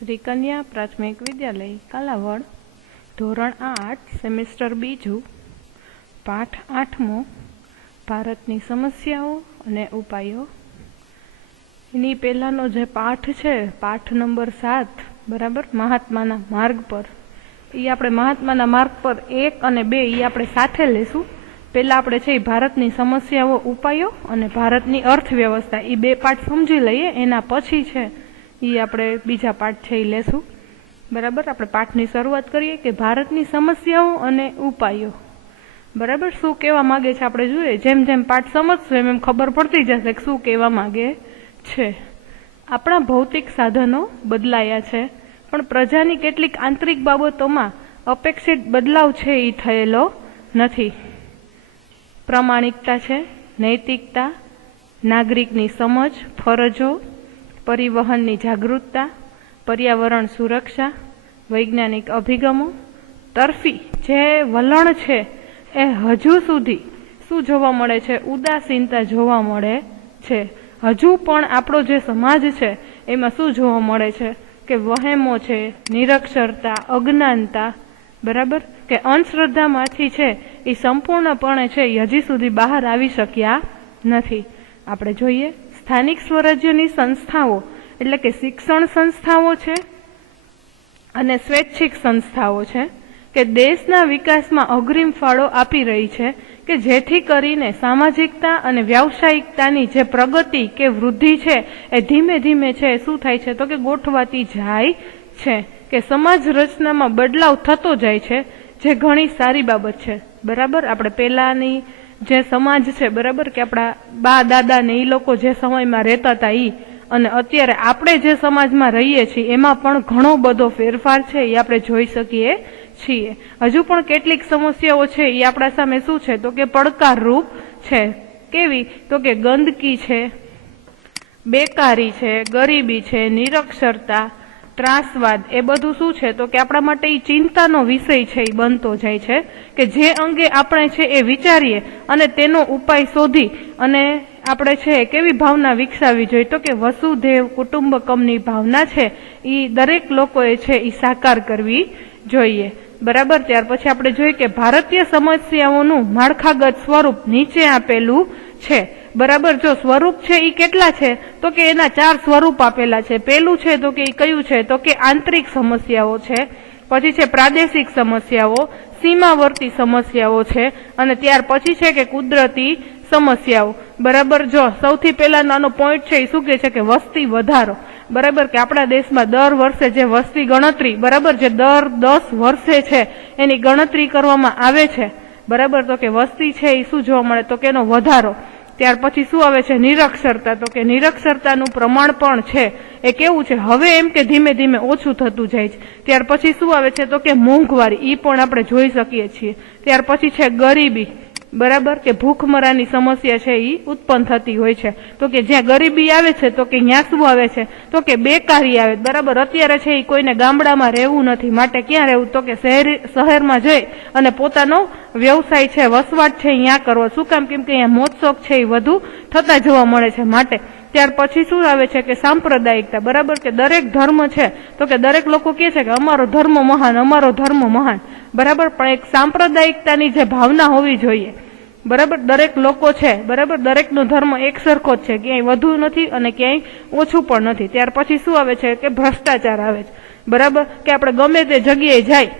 શ્રી કન્યા પ્રાથમિક વિદ્યાલય કાલાવડ, ધોરણ 8, સેમેસ્ટર 2, પાઠ 8મો, ભારતની સમસ્યાઓ અને ઉપાયો. એની પહેલાનો જે પાઠ છે, પાઠ નંબર 7, બરાબર, મહાત્માના માર્ગ પર, એ આપણે મહાત્માના માર્ગ પર 1 અને 2 એ આપણે સાથે લેશું. પહેલા આપણે છે એ ભારતની સમસ્યાઓ, ઉપાયો અને ભારતની અર્થવ્યવસ્થા, એ 2 પાઠ સમજી લઈએ. એના પછી છે એ આપણે બીજા પાઠ છે એ લેશું. બરાબર, આપણે પાઠની શરૂઆત કરીએ કે ભારતની સમસ્યાઓ અને ઉપાયો. બરાબર, શું કહેવા માંગે છે આપણે જોઈએ. જેમ જેમ પાઠ સમજશું એમ એમ ખબર પડતી જશે કે શું કહેવા માંગે છે. આપણા ભૌતિક સાધનો બદલાયા છે, પણ પ્રજાની કેટલીક આંતરિક બાબતોમાં અપેક્ષિત બદલાવ છે એ થયેલો નથી. પ્રામાણિકતા છે, નૈતિકતા, નાગરિકની સમજ, ફરજો, પરિવહનની જાગૃતતા, પર્યાવરણ સુરક્ષા, વૈજ્ઞાનિક અભિગમો તરફી જે વલણ છે એ હજુ સુધી શું જોવા મળે છે? ઉદાસીનતા જોવા મળે છે. હજુ પણ આપણો જે સમાજ છે એમાં શું જોવા મળે છે કે વહેમો છે, નિરક્ષરતા, અજ્ઞાનતા, બરાબર, કે અંધશ્રદ્ધામાંથી છે એ સંપૂર્ણપણે છે એ હજી સુધી બહાર આવી શક્યા નથી. આપણે જોઈએ સ્થાનિક સ્વરાજ્યની સંસ્થાઓ એટલે કે શિક્ષણ સંસ્થાઓ છે અને સ્વૈચ્છિક સંસ્થાઓ છે કે દેશના વિકાસમાં અગ્રીમ ફાળો આપી રહી છે, કે જેથી કરીને સામાજિકતા અને વ્યાવસાયિકતાની જે પ્રગતિ કે વૃદ્ધિ છે એ ધીમે ધીમે છે શું થાય છે તો કે ગોઠવાતી જાય છે, કે સમાજ રચનામાં બદલાવ થતો જાય છે, જે ઘણી સારી બાબત છે. બરાબર, આપણે પહેલાની જે સમાજ છે, બરાબર, કે આપણા બા દાદા ને એ લોકો જે સમયમાં રહેતા હતા એ અને અત્યારે આપણે જે સમાજમાં રહીએ છીએ એમાં પણ ઘણો બધો ફેરફાર છે એ આપણે જોઈ શકીએ છીએ. હજુ પણ કેટલીક સમસ્યાઓ છે એ આપણા સામે શું છે તો કે પડકારરૂપ છે. કેવી? તો કે ગંદકી છે, બેકારી છે, ગરીબી છે, નિરક્ષરતા, ત્રાસવાદ, એ બધું શું છે તો કે આપણા માટે એ ચિંતાનો વિષય છે એ બનતો જાય છે, કે જે અંગે આપણે છે એ વિચારીએ અને તેનો ઉપાય શોધી અને આપણે છે કેવી ભાવના વિકસાવી જોઈએ તો કે વસુધૈવ કુટુંબકમની ભાવના છે એ દરેક લોકોએ છે એ સાકાર કરવી જોઈએ. બરાબર, ત્યાર પછી આપણે જોઈએ કે ભારતીય સમસ્યાઓનું માળખાગત સ્વરૂપ નીચે આપેલું છે. બરાબર, જો સ્વરૂપ છે એ કેટલા છે તો કે એના 4 સ્વરૂપ આપેલા છે. પહેલું છે તો કે એ કયું છે તો કે આંતરિક સમસ્યાઓ છે, પછી છે પ્રાદેશિક સમસ્યાઓ, સીમાવર્તી સમસ્યાઓ છે અને ત્યાર પછી છે કે કુદરતી સમસ્યાઓ. બરાબર, જો સૌથી પહેલા નાનો પોઈન્ટ છે એ શું કહે છે કે વસ્તી વધારો. બરાબર, કે આપણા દેશમાં દર વર્ષે જે વસ્તી ગણતરી, બરાબર, જે દર 10 વર્ષે છે એની ગણતરી કરવામાં આવે છે. બરાબર, તો કે વસ્તી છે એ શું જોવા મળે તો કે એનો વધારો. ત્યાર પછી શું આવે છે? નિરક્ષરતા. તો કે નિરક્ષરતાનું પ્રમાણ પણ છે એ કેવું છે હવે એમ કે ધીમે ધીમે ઓછું થતું જાય છે. ત્યાર પછી શું આવે છે તો કે મોંઘવારી, એ પણ આપણે જોઈ શકીએ છીએ. ત્યાર પછી છે ગરીબી. બરાબર, કે ભૂખમરાની સમસ્યા છે એ ઉત્પન્ન થતી હોય છે. તો કે જ્યાં ગરીબી આવે છે તો કે ત્યાં શું આવે છે તો કે બેકારી આવે. બરાબર, અત્યારે છે એ કોઈને ગામડામાં રહેવું નથી, માટે ક્યાં રહેવું તો કે શહેરમાં જઈ અને પોતાનો વ્યવસાય છે, વસવાટ છે ત્યાં કરવો. શું કામ? કેમ કે અહીંયા મોજશોખ છે એ વધુ થતા જોવા મળે છે, માટે. ત્યાર પછી શું આવે છે કે સાંપ્રદાયિકતા. બરાબર, કે દરેક ધર્મ છે તો કે દરેક લોકો કહે છે કે અમારો ધર્મ મહાન, અમારો ધર્મ મહાન. બરાબર, પણ એક સાંપ્રદાયિકતાની જે ભાવના હોવી જોઈએ. બરાબર, દરેક લોકો છે, બરાબર, દરેકનો ધર્મ એક સરખો જ છે, ક્યાંય વધુ નથી અને ક્યાંય ઓછું પણ નથી. ત્યાર પછી શું આવે છે કે ભ્રષ્ટાચાર આવે છે. બરાબર, કે આપણે ગમે તે જગ્યાએ જાય,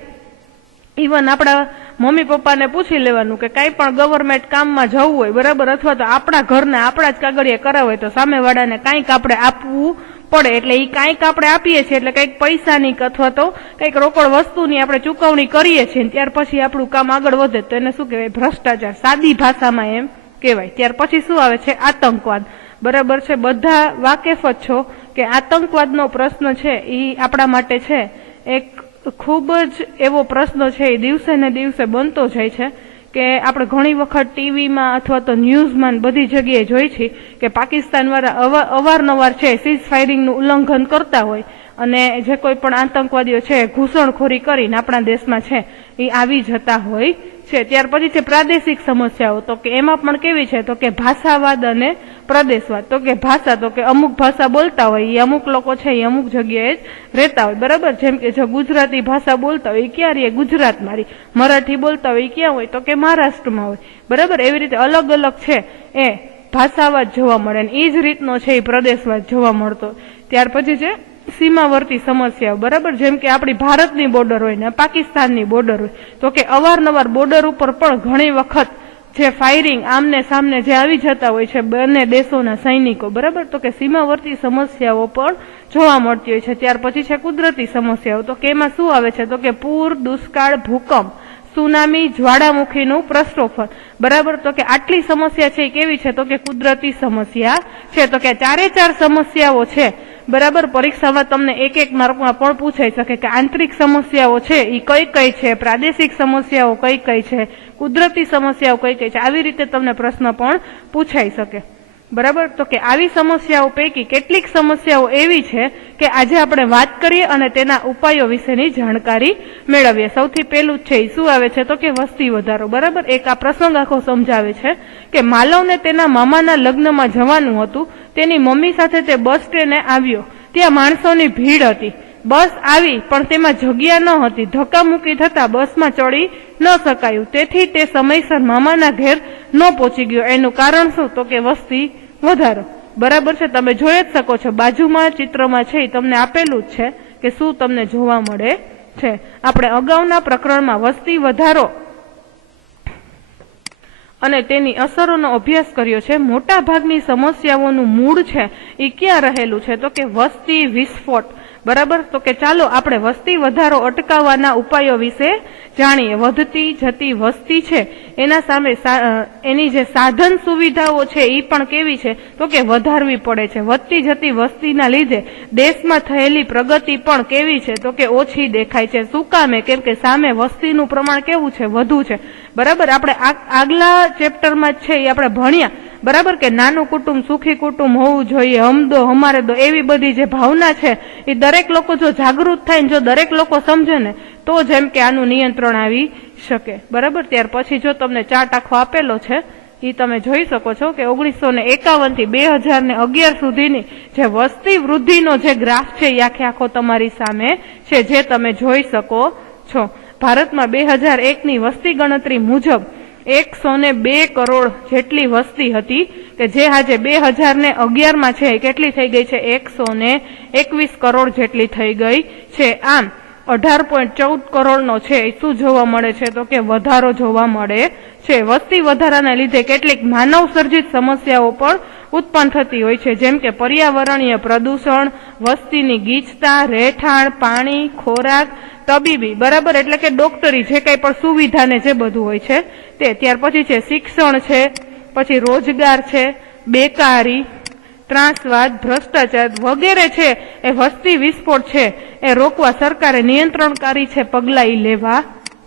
ઇવન આપણા મમ્મી પપ્પાને પૂછી લેવાનું કે કાંઈ પણ ગવર્મેન્ટ કામમાં જવું હોય, બરાબર, અથવા તો આપણા ઘરને આપણા જ કાગળિયા કરાવવા હોય તો સામેવાળાને કાંઈક આપણે આપવું પડે. એટલે એ કાંઈક આપણે આપીએ છીએ એટલે કંઈક પૈસાની અથવા તો કંઈક રોકડ વસ્તુની આપણે ચૂકવણી કરીએ છીએ. ત્યાર પછી આપણું કામ આગળ વધે તો એને શું કહેવાય? ભ્રષ્ટાચાર, સાદી ભાષામાં એમ કહેવાય. ત્યાર પછી શું આવે છે? આતંકવાદ. બરાબર છે, બધા વાકેફ જ છો કે આતંકવાદનો પ્રશ્ન છે એ આપણા માટે છે એક ખૂબ જ એવો પ્રશ્ન છે એ દિવસે ને દિવસે બનતો જાય છે, કે આપણે ઘણી વખત ટીવીમાં અથવા તો ન્યૂઝમાં બધી જગ્યાએ જોઈ છે કે પાકિસ્તાન વાળા અવારનવાર છે સીઝ ફાયરિંગનું ઉલ્લંઘન કરતા હોય અને જે કોઈ પણ આતંકવાદીઓ છે ઘૂસણખોરી કરીને આપણા દેશમાં છે એ આવી જતા હોય છે. ત્યાર પછી છે પ્રાદેશિક સમસ્યાઓ, તો કે એમાં પણ કેવી છે તો કે ભાષાવાદ અને પ્રદેશવાદ. તો કે ભાષા, તો કે અમુક ભાષા બોલતા હોય એ અમુક લોકો છે એ અમુક જગ્યાએ જ રહેતા હોય, બરાબર. જેમ કે જો ગુજરાતી ભાષા બોલતા હોય એ ક્યાં રહે? ગુજરાતમાં રહે. મરાઠી બોલતા હોય એ ક્યાં હોય? તો કે મહારાષ્ટ્રમાં હોય, બરાબર. એવી રીતે અલગ અલગ છે એ ભાષાવાદ જોવા મળે, ને એ જ રીતનો છે એ પ્રદેશવાદ જોવા મળતો. ત્યાર પછી છે સીમાવર્તી સમસ્યાઓ, બરાબર. જેમ કે આપણી ભારતની બોર્ડર હોય ને પાકિસ્તાનની બોર્ડર હોય, તો કે અવારનવાર બોર્ડર ઉપર પણ ઘણી વખત જે ફાયરિંગ આમને સામને જે આવી જતા હોય છે બંને દેશોના સૈનિકો, બરાબર. તો કે સીમાવર્તી સમસ્યાઓ પણ જોવા મળતી હોય છે. ત્યાર પછી છે કુદરતી સમસ્યાઓ, તો કે એમાં શું આવે છે? તો કે પૂર, દુષ્કાળ, ભૂકંપ, સુનામી, જ્વાળામુખીનું પ્રસ્ફોટન, બરાબર. તો કે આટલી સમસ્યા છે એ કેવી છે? તો કે કુદરતી સમસ્યા છે. તો કે ચારે ચાર સમસ્યાઓ છે, બરાબર. પરીક્ષામાં તમને એક એક માર્કમાં પણ પૂછાઈ શકે કે આંતરિક સમસ્યાઓ છે એ કઈ કઈ છે, પ્રાદેશિક સમસ્યાઓ કઈ કઈ છે, કુદરતી સમસ્યાઓ કઈ કઈ છે. આવી રીતે તમને પ્રશ્ન પણ પૂછાઈ શકે, બરાબર. તો કે આવી સમસ્યાઓ પૈકી કેટલીક સમસ્યાઓ એવી છે કે આજે આપણે વાત કરીએ અને તેના ઉપાયો વિશેની જાણકારી મેળવીએ. સૌથી પહેલું જ છે એ શું આવે છે? તો કે વસ્તી વધારો, બરાબર. એક આ પ્રસંગ આખો સમજાવે છે કે માલવને તેના મામાના લગ્નમાં જવાનું હતું. તેની મમ્મી સાથે તે બસ સ્ટેન્ડે આવ્યો. ત્યાં માણસોની ભીડ હતી. બસ આવી પણ તેમાં જગ્યા ન હતી. ધક્કામુક્કી થતા બસમાં ચડી ન શકાયું. તેથી તે સમયસર મામાના ઘેર ન પહોંચી ગયો. એનું કારણ શું? તો કે વસ્તી વધારો, બરાબર છે. તમે જોઈ જ શકો છો બાજુમાં ચિત્રમાં છે એ તમને આપેલું જ છે કે શું તમને જોવા મળે છે. આપણે અગાઉના પ્રકરણમાં વસ્તી વધારો અને તેની અસરોનો અભ્યાસ કર્યો છે. મોટા ભાગની સમસ્યાઓનું મૂળ છે એ ક્યાં રહેલું છે? તો કે વસ્તી વિસ્ફોટ, બરાબર. તો કે ચાલો આપણે વસ્તી વધારો અટકાવવાના ઉપાયો વિશે જાણીએ. વધતી જતી વસ્તી છે એના સામે એની જે સાધન સુવિધાઓ છે એ પણ કેવી છે? તો કે વધારવી પડે છે. વધતી જતી વસ્તીના લીધે દેશમાં થયેલી પ્રગતિ પણ કેવી છે? તો કે ઓછી દેખાય છે. શું કામે? કેમ કે સામે વસ્તીનું પ્રમાણ કેવું છે? વધુ છે, બરાબર. આપણે આગલા ચેપ્ટરમાં જ છે એ આપણે ભણ્યા, બરાબર, કે નાનું કુટુંબ સુખી કુટુંબ હોવું જોઈએ, હમદો હમારે દો, એવી બધી જે ભાવના છે એ દરેક લોકો જો જાગૃત થાય ને જો દરેક લોકો સમજે ને તો જેમ કે આનું નિયંત્રણ આવી શકે, બરાબર. ત્યાર પછી જો તમને ચાર્ટ આખો આપેલો છે એ તમે જોઈ શકો છો કે 1951 થી 2011 સુધીની જે વસ્તી વૃદ્ધિનો જે ગ્રાફ છે એ આખો તમારી સામે છે, જે તમે જોઈ શકો છો. ભારતમાં 2001ની વસ્તી ગણતરી મુજબ 102 કરોડ જેટલી વસ્તી હતી કે જે આજે 2011માં છે કેટલી થઈ ગઈ છે? 121 કરોડ જેટલી થઈ ગઈ છે. આમ 18.14 કરોડનો છે એ શું જોવા મળે છે? તો કે વધારો જોવા મળે છે. વસ્તી વધારાના લીધે કેટલીક માનવ સર્જિત સમસ્યાઓ પણ ઉત્પન્ન થતી હોય છે, જેમ કે પર્યાવરણીય પ્રદૂષણ, વસ્તીની ગીચતા, રહેઠાણ, પાણી, ખોરાક, તબીબી, બરાબર, એટલે કે ડોક્ટરી જે કઈ પણ સુવિધા ને જે બધું હોય છે તે. ત્યાર પછી છે શિક્ષણ છે, પછી રોજગાર છે, બેકારી, ત્રાસવાદ, ભ્રષ્ટાચાર વગેરે છે એ વસ્તી વિસ્ફોટ છે એ રોકવા સરકારે નિયંત્રણકારી છે પગલાં ઈ લેવા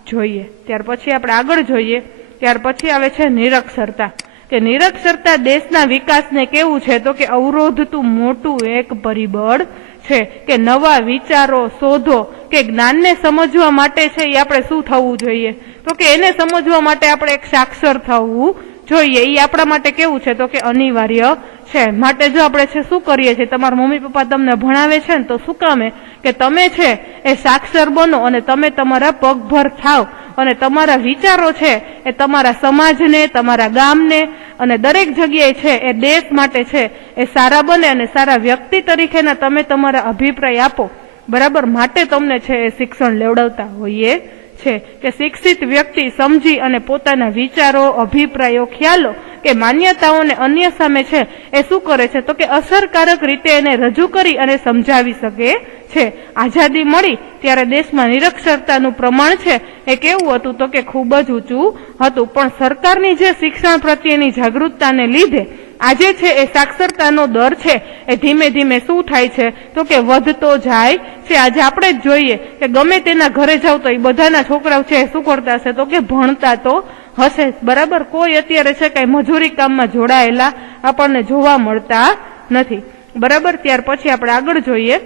જોઈએ. ત્યાર પછી આપણે આગળ જોઈએ. ત્યાર પછી આવે છે નિરક્ષરતા, કે નિરક્ષરતા દેશના વિકાસને કેવું છે? તો કે અવરોધતું મોટું એક પરિબળ છે. કે નવા વિચારો, શોધો કે જ્ઞાનને સમજવા માટે છે એ આપણે શું થવું જોઈએ? તો કે એને સમજવા માટે આપણે એક સાક્ષર થવું જોઈએ. એ આપણા માટે કેવું છે? તો કે અનિવાર્ય છે. માટે જો આપણે છે શું કરીએ છીએ, તમારા મમ્મી પપ્પા તમને ભણાવે છે ને તો શું કામે? કે તમે છે એ સાક્ષર બનો અને તમે તમારા પગભર થાવ અને તમારા વિચારો છે એ તમારા સમાજને, તમારા ગામને અને દરેક જગ્યાએ છે એ દેશ માટે છે એ સારા બને અને સારા વ્યક્તિ તરીકેના તમે તમારા અભિપ્રાય આપો, બરાબર. માટે તમને છે એ શિક્ષણ લેવડાવતા હોઈએ છે કે શિક્ષિત વ્યક્તિ સમજી અને પોતાના વિચારો, અભિપ્રાયો, ખ્યાલો કે માન્યતાઓને અન્ય સામે છે એ શું કરે છે? તો કે અસરકારક રીતે એને રજૂ કરી અને સમજાવી શકે છે. આઝાદી મળી ત્યારે દેશમાં નિરક્ષરતાનું પ્રમાણ છે એ કેવું હતું? તો કે ખૂબ જ ઊંચું હતું. પણ સરકારની જે શિક્ષણ પ્રત્યેની જાગૃતતાને લીધે આજે છે એ સાક્ષરતાનો દર છે એ ધીમે ધીમે શું થાય છે? તો કે વધતો જાય છે. આજે આપણે જ જોઈએ કે ગમે તેના ઘરે જાવ તો એ બધાના છોકરાઓ છે શું કરતા હશે? તો કે ભણતા તો હશે, બરાબર. કોઈ અત્યારે છે કઈ મજૂરી કામમાં જોડાયેલા આપણને જોવા મળતા નથી, બરાબર. ત્યાર પછી આપણે આગળ જોઈએ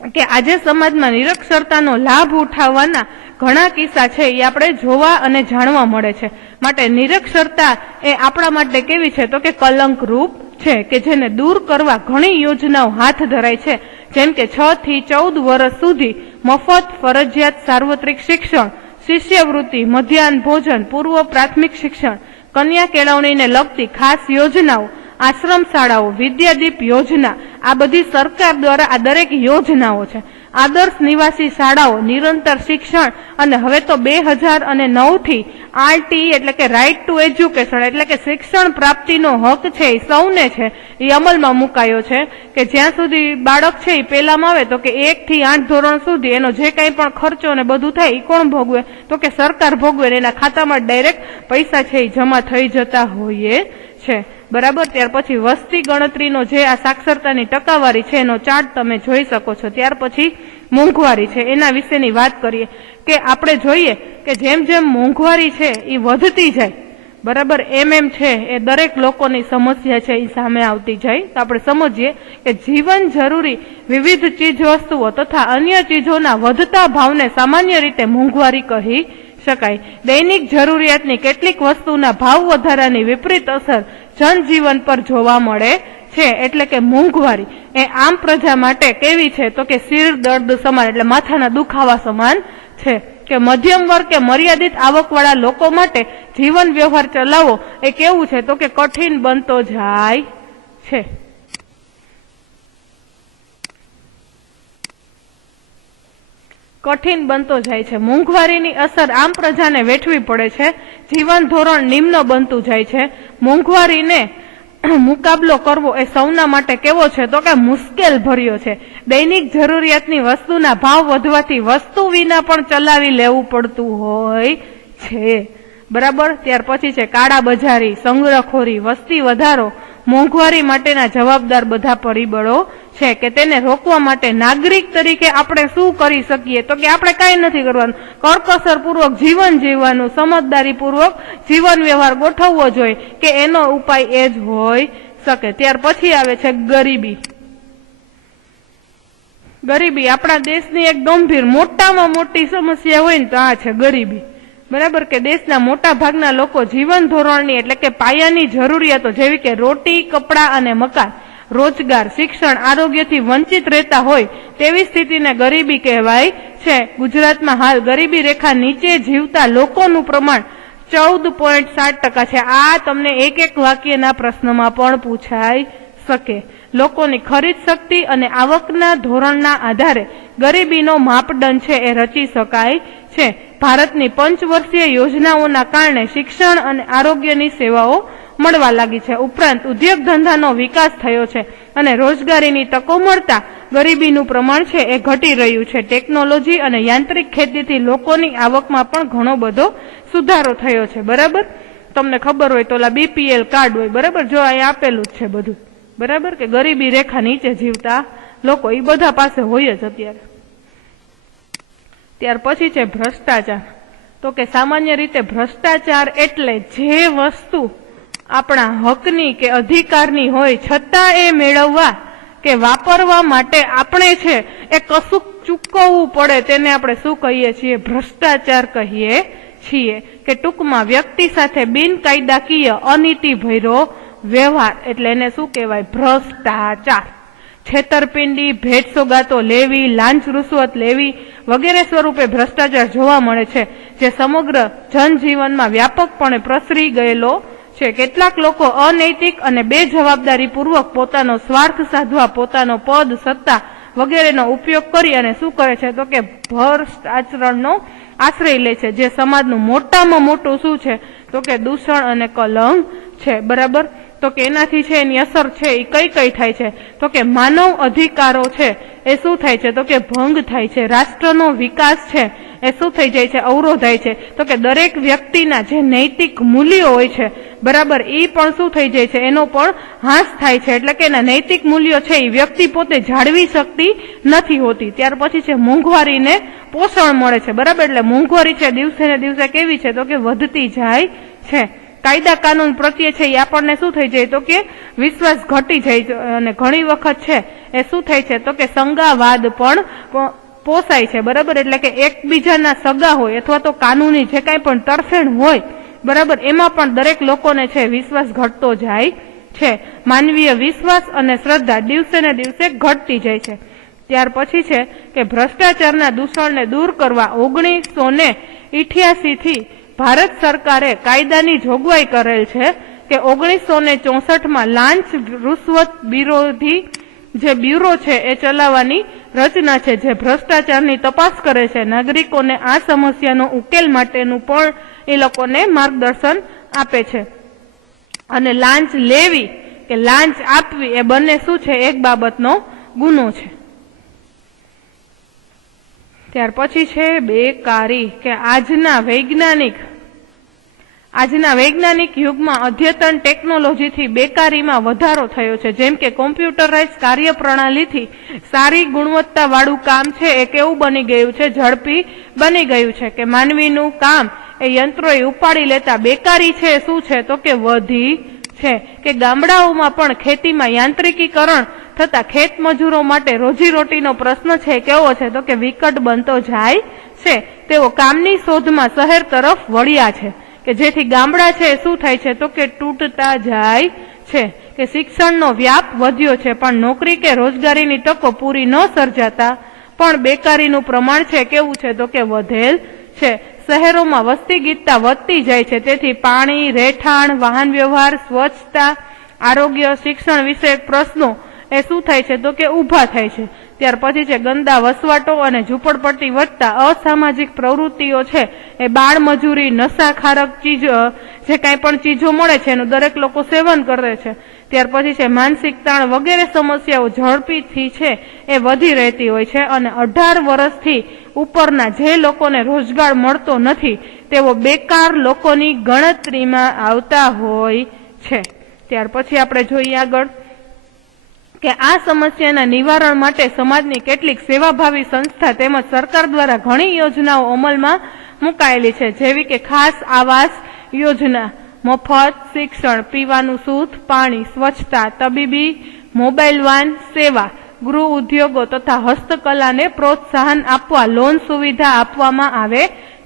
કે આજે સમાજમાં નિરક્ષરતાનો લાભ ઉઠાવવાના ઘણા કિસ્સા છે એ આપણે જોવા અને જાણવા મળે છે. માટે નિરક્ષરતા એ આપણા માટે કેવી છે તો કે કલંકરૂપ છે, કે જેને દૂર કરવા ઘણી યોજનાઓ હાથ ધરાય છે. જેમ કે 6 થી 14 વર્ષ સુધી મફત ફરજિયાત સાર્વત્રિક શિક્ષણ, શિષ્યવૃત્તિ, મધ્યાહન ભોજન, પૂર્વ પ્રાથમિક શિક્ષણ, કન્યા કેળવણીને લગતી ખાસ યોજનાઓ, આશ્રમ શાળાઓ, વિદ્યાદીપ યોજના, આ બધી સરકાર દ્વારા આ દરેક યોજનાઓ છે. આદર્શ નિવાસી શાળાઓ, નિરંતર શિક્ષણ, અને હવે તો 2009 થી RTE એટલે કે રાઇટ ટુ એજ્યુકેશન એટલે કે શિક્ષણ પ્રાપ્તિનો હક છે એ સૌને છે એ અમલમાં મુકાયો છે. કે જ્યાં સુધી બાળક છે એ પહેલામાં આવે તો કે 1 થી 8 ધોરણ સુધી એનો જે કંઈ પણ ખર્ચો ને બધું થાય એ કોણ ભોગવે તો કે સરકાર ભોગવે, એના ખાતામાં ડાયરેક્ટ પૈસા છે એ જમા થઈ જતા હોઈએ છે. બરાબર. ત્યાર પછી વસ્તી ગણતરીનો જે આ સાક્ષરતાની ટકાવારી છે એનો ચાર્ટ તમે જોઈ શકો છો. ત્યાર પછી મોંઘવારી છે એના વિશેની વાત કરીએ કે આપણે જોઈએ કે જેમ જેમ મોંઘવારી છે એ વધતી જાય, બરાબર, એમ છે એ દરેક લોકોની સમસ્યા છે એ સામે આવતી જાય. તો આપણે સમજીએ કે જીવન જરૂરી વિવિધ ચીજ વસ્તુઓ તથા અન્ય ચીજોના વધતા ભાવને સામાન્ય રીતે મોંઘવારી કહી શકાય. દૈનિક જરૂરિયાતની કેટલીક વસ્તુના ભાવ વધારાની વિપરીત અસર જનજીવન પર જોવા મળે છે. એટલે કે મોંઘવારી એ આમ પ્રજા માટે કેવી છે તો કે શિર દર્દ સમાન, એટલે માથાના દુખાવા સમાન છે. કે મધ્યમ વર્ગ કે મર્યાદિત આવકવાળા લોકો માટે જીવન વ્યવહાર ચલાવવો એ કેવું છે તો કે કઠિન બનતો જાય છે. કઠિન બનતો જાય છે. મોંઘવારીની અસર આમ પ્રજાને વેઠવી પડે છે. જીવન ધોરણ નિમ્ન બનતું જાય છે. મોંઘવારીને મુકાબલો કરવો એ સૌના માટે કેવો છે તો કે મુશ્કેલ ભર્યો છે. દૈનિક જરૂરિયાતની વસ્તુના ભાવ વધવાથી વસ્તુ વિના પણ ચલાવી લેવું પડતું હોય છે. બરાબર. ત્યાર પછી છે કાળા બજારી, સંગ્રહખોરી, વસ્તી વધારો, મોંઘવારી માટેના જવાબદાર બધા પરિબળો છે. કે તેને રોકવા માટે નાગરિક તરીકે આપણે શું કરી શકીએ તો કે આપણે કાંઈ નથી કરવાનું, કરકસર પૂર્વક જીવન જીવવાનું, સમજદારી પૂર્વક જીવન વ્યવહાર ગોઠવવો જોઈએ કે એનો ઉપાય એ જ હોઈ શકે. ત્યાર પછી આવે છે ગરીબી. ગરીબી આપણા દેશની એક ગંભીર મોટામાં મોટી સમસ્યા હોય ને તો આ છે ગરીબી. બરાબર. કે દેશના મોટા ભાગના લોકો જીવન ધોરણની એટલે કે પાયાની જરૂરિયાતો જેવી કે રોટી, કપડાં અને મકાન, રોજગાર, શિક્ષણ, આરોગ્યથી વંચિત રહેતા હોય તેવી સ્થિતિને ગરીબી કહેવાય છે. ગુજરાતમાં હાલ ગરીબી રેખા નીચે જીવતા લોકોનું પ્રમાણ 14.7% છે. આ તમને એક વાક્યના પ્રશ્નમાં પણ પૂછાઈ શકે. લોકોની ખરીદ શક્તિ અને આવકના ધોરણના આધારે ગરીબીનો માપદંડ છે એ રચી શકાય છે. ભારતની પંચવર્ષીય યોજનાઓના કારણે શિક્ષણ અને આરોગ્યની સેવાઓ મળવા લાગી છે. ઉપરાંત ઉદ્યોગ ધંધાનો વિકાસ થયો છે અને રોજગારીની તકો મળતા ગરીબીનું પ્રમાણ છે એ ઘટી રહ્યું છે. ટેકનોલોજી અને યાંત્રિક ખેતીથી લોકોની આવકમાં પણ ઘણો બધો સુધારો થયો છે. બરાબર. તમને ખબર હોય તો ઓલા BPL કાર્ડ હોય, બરાબર, જો અહીંયા આપેલું જ છે બધું. બરાબર. કે ગરીબી રેખા નીચે જીવતા લોકો એ બધા પાસે હોય જ અત્યારે. ત્યાર પછી છે ભ્રષ્ટાચાર. તો કે સામાન્ય રીતે ભ્રષ્ટાચાર એટલે જે વસ્તુ આપણા હકની કે અધિકારની હોય છતાં એ મેળવવા કે વાપરવા માટે આપણે છે એ કશું ચૂકવવું પડે તેને આપણે શું કહીએ છીએ? ભ્રષ્ટાચાર કહીએ છીએ. કે ટૂંકમાં વ્યક્તિ સાથે બિનકાયદાકીય અનીતિ ભર્યો વ્યવહાર એટલે એને શું કહેવાય? ભ્રષ્ટાચાર. છેતરપિંડી, ભેટ સોગાતો લેવી, લાંચ રૂશ્વત લેવી વગેરે સ્વરૂપે ભ્રષ્ટાચાર જોવા મળે છે, જે સમગ્ર જનજીવનમાં વ્યાપકપણે પ્રસરી ગયેલો છે. કેટલાક લોકો અનૈતિક અને બેજવાબદારી પૂર્વક પોતાનો સ્વાર્થ સાધવા પોતાનો પદ, સત્તા વગેરેનો ઉપયોગ કરી અને શું કરે છે તો કે ભ્રષ્ટ આચરણનો આશ્રય લે છે, જે સમાજનું મોટામાં મોટું શું છે તો કે દૂષણ અને કલંક છે. બરાબર. તો કે એનાથી છે એની અસર છે એ કઈ કઈ થાય છે તો કે માનવ અધિકારો છે એ શું થાય છે તો કે ભંગ થાય છે. રાષ્ટ્રનો વિકાસ છે એ શું થઈ જાય છે? અવરોધાય છે. તો કે દરેક વ્યક્તિના જે નૈતિક મૂલ્યો હોય છે, બરાબર, એ પણ શું થઈ જાય છે? એનો પણ હાસ થાય છે. એટલે કે એના નૈતિક મૂલ્યો છે એ વ્યક્તિ પોતે જાળવી શકતી નથી હોતી. ત્યાર પછી છે મોંઘવારીને પોષણ મળે છે. બરાબર. એટલે મોંઘવારી છે દિવસે ને દિવસે કેવી છે તો કે વધતી જાય છે. કાયદા કાનૂન પ્રત્યે છે એ આપણને શું થઈ જાય તો કે વિશ્વાસ ઘટી જાય, અને ઘણી વખત છે એ શું થાય છે તો કે સંગાવાદ પણ પોસાય છે, બરાબર. એટલે કે એકબીજાના સગા હોય અથવા તો કાનૂની જે કાંઈ પણ તરફેણ હોય, બરાબર, એમાં પણ દરેક લોકોને છે વિશ્વાસ ઘટતો જાય છે. માનવીય વિશ્વાસ અને શ્રદ્ધા દિવસે ને દિવસે ઘટતી જાય છે. ત્યાર પછી છે કે ભ્રષ્ટાચારના દૂષણને દૂર કરવા 1988 થી ભારત સરકારે કાયદાની જોગવાઈ કરેલ છે કે 1964માં લાંચ રૂશ્વત વિરોધી જે બ્યુરો છે એ ચલાવવાની રચના છે, જે ભ્રષ્ટાચારની તપાસ કરે છે. નાગરિકોને આ સમસ્યાનો ઉકેલ માટેનું પણ એ લોકોને માર્ગદર્શન આપે છે. અને લાંચ લેવી કે લાંચ આપવી એ બંને શું છે, એક બાબતનો ગુનો છે. ત્યાર પછી છે બેકારી, કે આજના વૈજ્ઞાનિક યુગમાં અદ્યતન ટેકનોલોજીથી બેકારીમાં વધારો થયો છે. જેમ કે કોમ્પ્યુટરાઇઝ કાર્યપ્રણાલીથી સારી ગુણવત્તાવાળું કામ છે એ કેવું બની ગયું છે, ઝડપી બની ગયું છે. કે માનવીનું કામ એ યંત્રોએ ઉપાડી લેતા બેકારી છે શું છે તો કે વધી છે. કે ગામડાઓમાં પણ ખેતીમાં યાંત્રિકીકરણ થતા ખેત મજૂરો માટે રોજીરોટીનો પ્રશ્ન છે કેવો છે તો કે વિકટ બનતો જાય છે. તેઓ કામની શોધમાં શહેર તરફ વળ્યા છે, કે જેથી ગામડા છે શું થાય છે તો કે તૂટતા જાય છે. કે શિક્ષણનો વ્યાપ વધ્યો છે, પણ નોકરી કે રોજગારીની તકો પૂરી ન સર્જાતા પણ બેકારીનું પ્રમાણ છે કેવું છે તો કે વધેલ છે. શહેરોમાં વસ્તી ગીતતા વધતી જાય છે, તેથી પાણી, રહેઠાણ, વાહન વ્યવહાર, સ્વચ્છતા, આરોગ્ય, શિક્ષણ વિષયક પ્રશ્નો એ શું થાય છે તો કે ઊભા થાય છે. ત્યાર પછી છે ગંદા વસવાટો અને ઝૂંપડપટ્ટી વધતા અસામાજિક પ્રવૃત્તિઓ છે એ બાળ મજૂરી, નશાકારક ચીજ જે કાંઈ પણ ચીજો મળે છે એનું દરેક લોકો સેવન કરે છે. ત્યાર પછી છે માનસિક તાણ વગેરે સમસ્યાઓ ઝડપીથી છે એ વધી રહેતી હોય છે. અને 18 વર્ષથી ઉપરના જે લોકોને રોજગાર મળતો નથી તેઓ બેકાર લોકોની ગણતરીમાં આવતા હોય છે. ત્યાર પછી આપણે જોઈએ આગળ કે આ સમસ્યાના નિવારણ માટે સમાજની કેટલીક સેવાભાવી સંસ્થા તેમજ સરકાર દ્વારા ઘણી યોજનાઓ અમલમાં મુકાયેલી છે, જેવી કે ખાસ આવાસ યોજના, મફત શિક્ષણ, પીવાનું શુદ્ધ પાણી, સ્વચ્છતા, તબીબી, મોબાઈલ વાન સેવા, ગૃહ ઉદ્યોગો તથા હસ્તકલાને પ્રોત્સાહન આપવા લોન સુવિધા આપવામાં આવે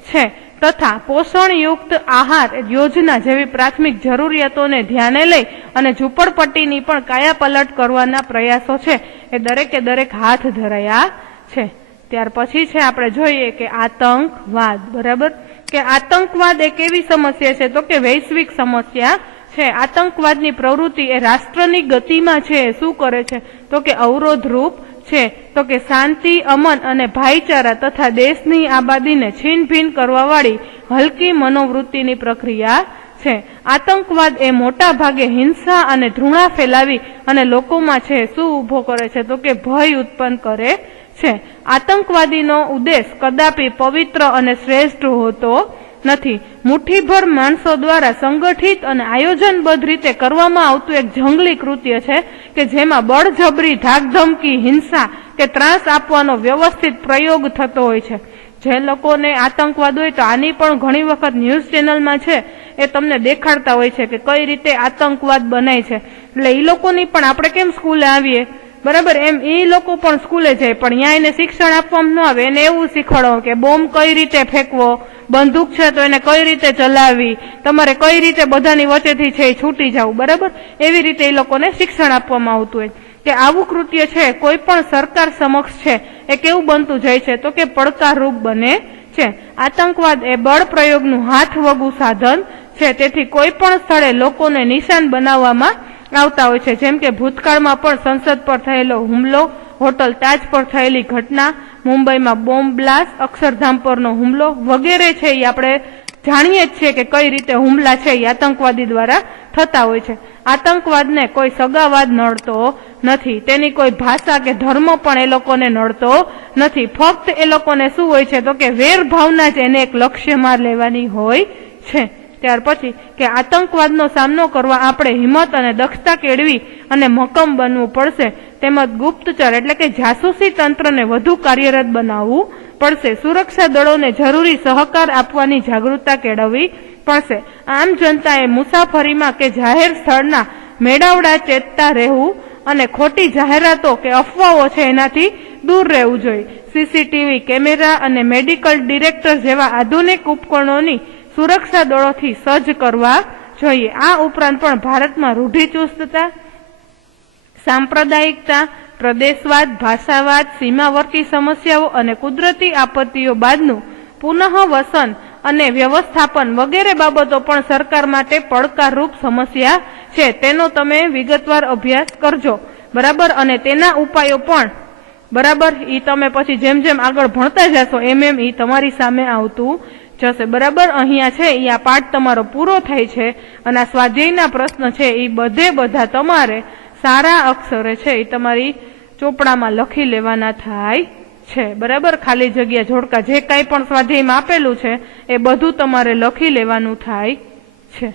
છે, તથા પોષણયુક્ત આહાર યોજના જેવી પ્રાથમિક જરૂરિયાતોને ધ્યાને લઈ અને ઝૂંપડપટ્ટીની પણ કાયાપલટ કરવાના પ્રયાસો છે એ દરેક હાથ ધરાયા છે. ત્યાર પછી છે આપણે જોઈએ કે આતંકવાદ, બરાબર. કે આતંકવાદ એક એવી સમસ્યા છે તો કે વૈશ્વિક સમસ્યા છે. આતંકવાદની પ્રવૃત્તિ એ રાષ્ટ્રની ગતિમાં છે શું કરે છે તો કે અવરોધરૂપ છે. તો કે શાંતિ, અમન અને ભાઈચારા તથા દેશની આબાદીને છીનભીન કરવા વાળી હલકી મનોવૃત્તિની પ્રક્રિયા છે. આતંકવાદ એ મોટા ભાગે હિંસા અને ધૃણા ફેલાવી અને લોકોમાં છે શું ઉભો કરે છે તો કે ભય ઉત્પન્ન કરે છે. આતંકવાદીનો ઉદ્દેશ કદાપી પવિત્ર અને શ્રેષ્ઠ હોતો નથી. મુઠ્ઠીભર માણસો દ્વારા સંગઠિત અને આયોજનબદ્ધ રીતે કરવામાં આવતું એક જંગલી કૃત્ય છે કે જેમાં બળજબરી, ધાકધમકી, હિંસા કે ત્રાસ આપવાનો વ્યવસ્થિત પ્રયોગ થતો હોય છે. જે લોકોને આતંકવાદ હોય તો આની પણ ઘણી વખત ન્યૂઝ ચેનલમાં છે એ તમને દેખાડતા હોય છે કે કઈ રીતે આતંકવાદ બનાય છે. એટલે એ લોકોની પણ આપણે કેમ સ્કૂલે આવીએ, બરાબર, એમ એ લોકો પણ સ્કૂલે જાય, પણ ત્યાં એને શિક્ષણ આપવામાં ન આવે. એને એવું શીખવાડો કે બોમ્બ કઈ રીતે ફેંકવો, બંદૂક છે તો એને કઈ રીતે ચલાવવી, તમારે કઈ રીતે બધાની વચ્ચેથી છે એ છૂટી જવું, બરાબર. એવી રીતે એ લોકોને શિક્ષણ આપવામાં આવતું હોય. કે આવું કૃત્ય છે કોઈ પણ સરકાર સમક્ષ છે એ કેવું બનતું જાય છે તો કે પડકારરૂપ બને છે. આતંકવાદ એ બળ પ્રયોગનું હાથવગું સાધન છે, તેથી કોઈ પણ સ્થળે લોકોને નિશાન બનાવવામાં આવતા હોય છે. જેમ કે ભૂતકાળમાં પણ સંસદ પર થયેલો હુમલો, હોટલ તાજ પર થયેલી ઘટના, મુંબઈમાં બોમ્બ બ્લાસ્ટ, અક્ષરધામ પરનો હુમલો વગેરે છે એ આપણે જાણીએ જ છીએ કે કઈ રીતે હુમલા છે એ આતંકવાદી દ્વારા થતા હોય છે. આતંકવાદને કોઈ સગાવાદ નડતો નથી, તેની કોઈ ભાષા કે ધર્મ પણ એ લોકોને નડતો નથી. ફક્ત એ લોકોને શું હોય છે તો કે વેર ભાવના જ એને એક લક્ષ્યમાં લેવાની હોય છે. ત્યાર પછી કે આતંકવાદનો સામનો કરવા આપણે હિંમત અને દક્ષતા કેળવી અને મક્કમ બનવું પડશે, તેમજ ગુપ્તચર એટલે કે જાસૂસી તંત્રને વધુ કાર્યરત બનાવવું પડશે. સુરક્ષા દળોને જરૂરી સહકાર આપવાની જાગૃતતા કેળવવી પડશે. આમ જનતાએ મુસાફરીમાં કે જાહેર સ્થળના મેળાવડા ચેતતા રહેવું અને ખોટી જાહેરાતો કે અફવાઓ છે એનાથી દૂર રહેવું જોઈએ. સીસીટીવી કેમેરા અને મેડિકલ ડિટેક્ટર જેવા આધુનિક ઉપકરણોની સુરક્ષા દળોથી સજ્જ કરવા જોઈએ. આ ઉપરાંત પણ ભારતમાં રૂઢિચુસ્તતા, સાંપ્રદાયિકતા, પ્રદેશવાદ, ભાષાવાદ, સીમાવર્તી સમસ્યાઓ અને કુદરતી આપત્તિઓ બાદનું પુનઃવસન અને વ્યવસ્થાપન વગેરે બાબતો પણ સરકાર માટે પડકારરૂપ સમસ્યા છે. તેનો તમે વિગતવાર અભ્યાસ કરજો, બરાબર, અને તેના ઉપાયો પણ, બરાબર, ઈ તમે પછી જેમ જેમ આગળ ભણતા જશો એમ ઈ તમારી સામે આવતું જશે, બરાબર. અહીંયા છે ઈ આ પાઠ તમારો પૂરો થાય છે અને આ સ્વાધ્યાયના પ્રશ્ન છે ઈ બધા તમારે સારા અક્ષરે છે એ તમારી ચોપડામાં લખી લેવાના થાય છે, બરાબર. ખાલી જગ્યા જોડકા જે કાંઈ પણ સ્વાધ્યાયમાં આપેલું છે એ બધું તમારે લખી લેવાનું થાય છે.